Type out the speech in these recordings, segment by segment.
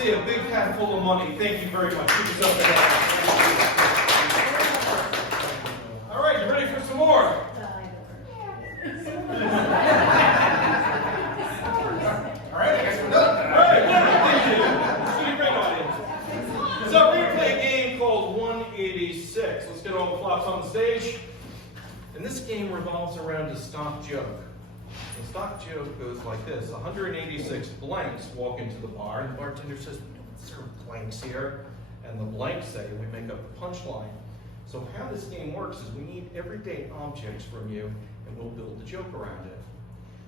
see a big hat full of money. Thank you very much. Give yourself a hand. All right, you ready for some more? All right, I guess we're done. All right, thank you. This is a great audience. So we're going to play a game called 186. Let's get all the flops on the stage. And this game revolves around a stock joke. The stock joke goes like this. 186 blanks walk into the bar, and the bartender says, "We don't serve blanks here." And the blanks say, we make up a punchline. So how this game works is we need everyday objects from you, and we'll build a joke around it.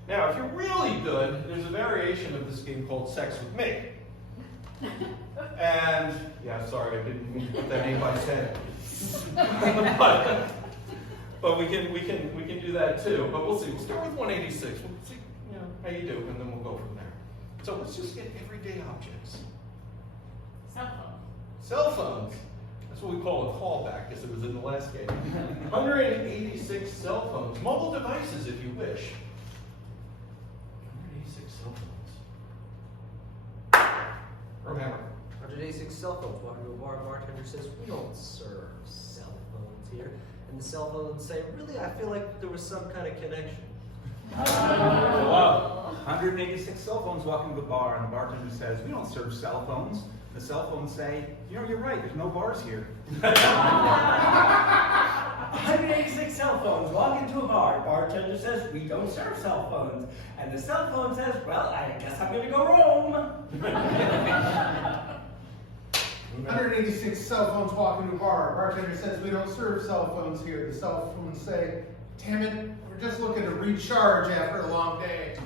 Now, if you're really good, there's a variation of this game called Sex with Me. And, yeah, sorry, I didn't mean to put that in anybody's head. But we can do that too. But we'll see. We'll start with 186. We'll see, how you do, and then we'll go from there. So let's just get everyday objects. Cell phone. Cell phones. That's what we call a callback, because it was in the last game. 186 cell phones. Mobile devices, if you wish. 186 cell phones. Remember. 186 cell phones. Walk into a bar, bartender says, "We don't serve cell phones here." And the cell phone would say, "Really, I feel like there was some kind of connection." Wow. 186 cell phones walk into the bar, and the bartender says, "We don't serve cell phones." The cell phones say, "You're right, there's no bars here." 186 cell phones walk into a bar. Bartender says, "We don't serve cell phones." And the cell phone says, "Well, I guess I'm going to go home." 186 cell phones walk into a bar. Bartender says, "We don't serve cell phones here." The cell phones say, "Damn it, we're just looking to recharge after a long day."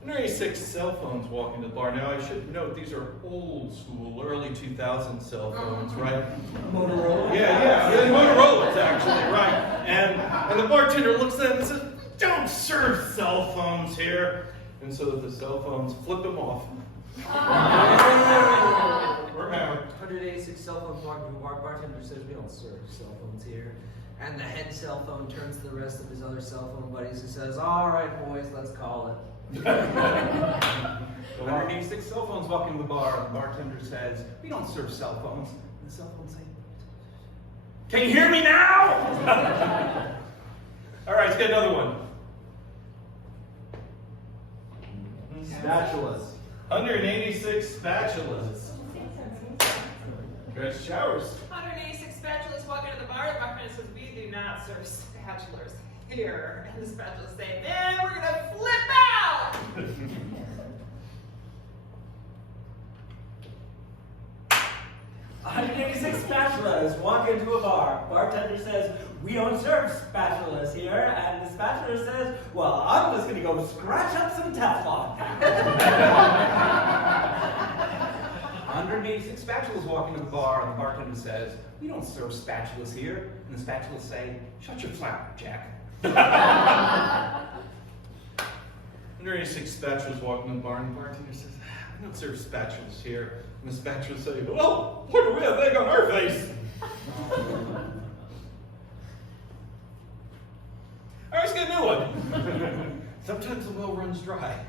186 cell phones walk into the bar. Now, I should note, these are old school, early 2000 cell phones, right? Motorola? Yeah, Motorola's actually, right. And the bartender looks at them and says, "Don't serve cell phones here." And so the cell phones flip them off. Remember. 186 cell phones walk into a bar, bartender says, "We don't serve cell phones here." And the head cell phone turns to the rest of his other cell phone buddies and says, "All right, boys, let's call it." 186 cell phones walk into the bar, and the bartender says, "We don't serve cell phones." And the cell phones say, "Can you hear me now?" All right, let's get another one. Spatulas. 186 spatulas. Dress showers. 186 spatulas walk into the bar. The bartender says, "We do not serve spatulas here." And the spatulas say, "Man, we're going to flip out!" 186 spatulas walk into a bar. Bartender says, "We don't serve spatulas here." And the spatula says, "Well, I'm just going to go scratch up some Teflon." 186 spatulas walk into the bar, and the bartender says, "We don't serve spatulas here." And the spatulas say, "Shut your flap, Jack." 186 spatulas walk in the bar, and the bartender says, "We don't serve spatulas here." And the spatulas say, "Well, what do we have egg on our face?" All right, let's get a new one. Sometimes the well runs dry.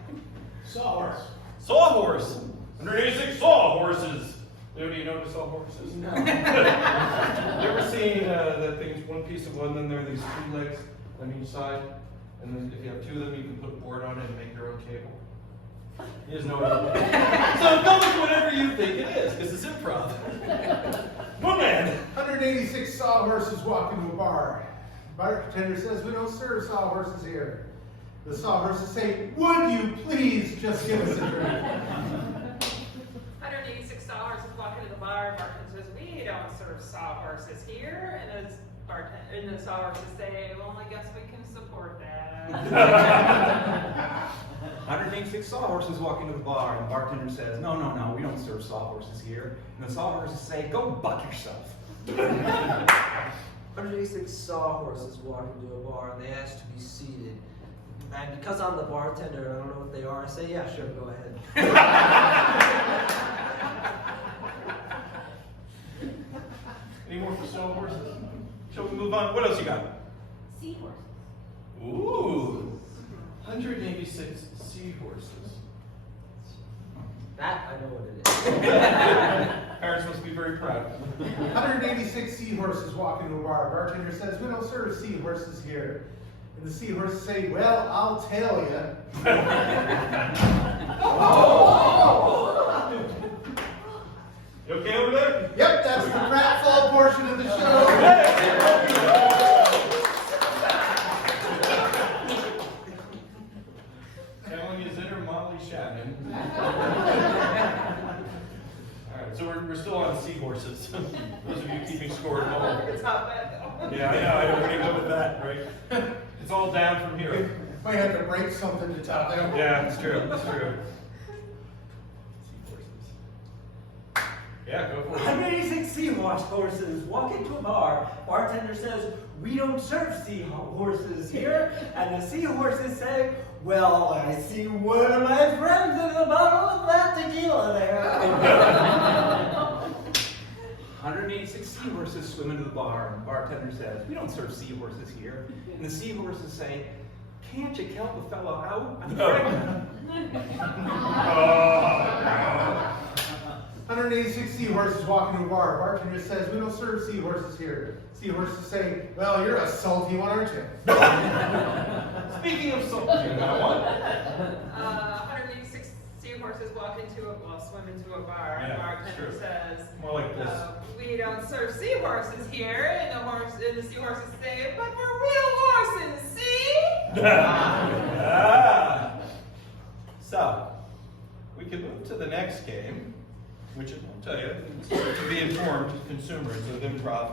Sawhorse. Sawhorse. 186 sawhorses. Do you know what sawhorses? No. You ever seen that thing's one piece of wood, and then there are these two legs on each side? And then if you have two of them, you can put a board on it and make your own table. He doesn't know what it is. So go with whatever you think it is, because it's improv. One man. 186 sawhorses walk into a bar. Bartender says, "We don't serve sawhorses here." The sawhorses say, "Would you please just give us a drink?" 186 sawhorses walk into the bar. Bartender says, "We don't serve sawhorses here." And the sawhorses say, "Well, I guess we can support that." 186 sawhorses walk into the bar, and the bartender says, "No, we don't serve sawhorses here." And the sawhorses say, "Go buck yourself." 186 sawhorses walk into a bar and they ask to be seated. And because I'm the bartender and I don't know what they are, I say, "Yeah, sure, go ahead." Any more for sawhorses? Shall we move on? What else you got? Seahorses. Ooh, 186 seahorses. That I know what it is. Parents must be very proud. 186 seahorses walk into a bar. Bartender says, we don't serve seahorses here. And the seahorses say, well, I'll tell you. You okay over there? Yep, that's the pratfall portion of the show. Telling you Zitter, Molly Shannon. Alright, so we're still on seahorses. Those of you keeping score at home. It's not bad though. Yeah, I know, I know, where do you go with that, right? It's all down from here. Might have to break something to top that. Yeah, it's true, it's true. Yeah, go for it. 186 seahorses walk into a bar. Bartender says, we don't serve seahorses here. And the seahorses say, well, I see one of my friends in a bottle of that tequila there. 186 seahorses swim into the bar, and the bartender says, we don't serve seahorses here. And the seahorses say, can't you help a fellow out? I'm pregnant. 186 seahorses walk into a bar. Bartender says, we don't serve seahorses here. Seahorses say, well, you're a salty one, aren't you? Speaking of something, you got one? 186 seahorses swim into a bar. Yeah, And bartender sure. says, More like this. we don't serve seahorses here. And the seahorses say, but we're real horses, see? So, we can move to the next game, which I'll tell you, to be informed consumers of improv.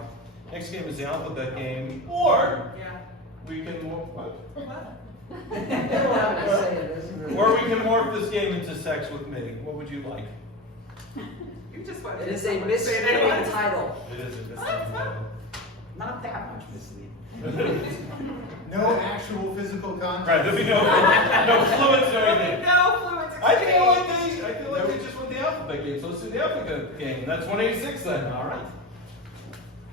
Next game is the alphabet game, or Yeah. we can What? or we can morph this game into sex with me. What would you like? You just want It is a someone to say that. misleading title. It is a Not that much misleading. No actual physical contact. Right, there'll be no fluids or anything. No fluids I feel like they just went the alphabet game, so let's do the alphabet game. That's 186 then. All right.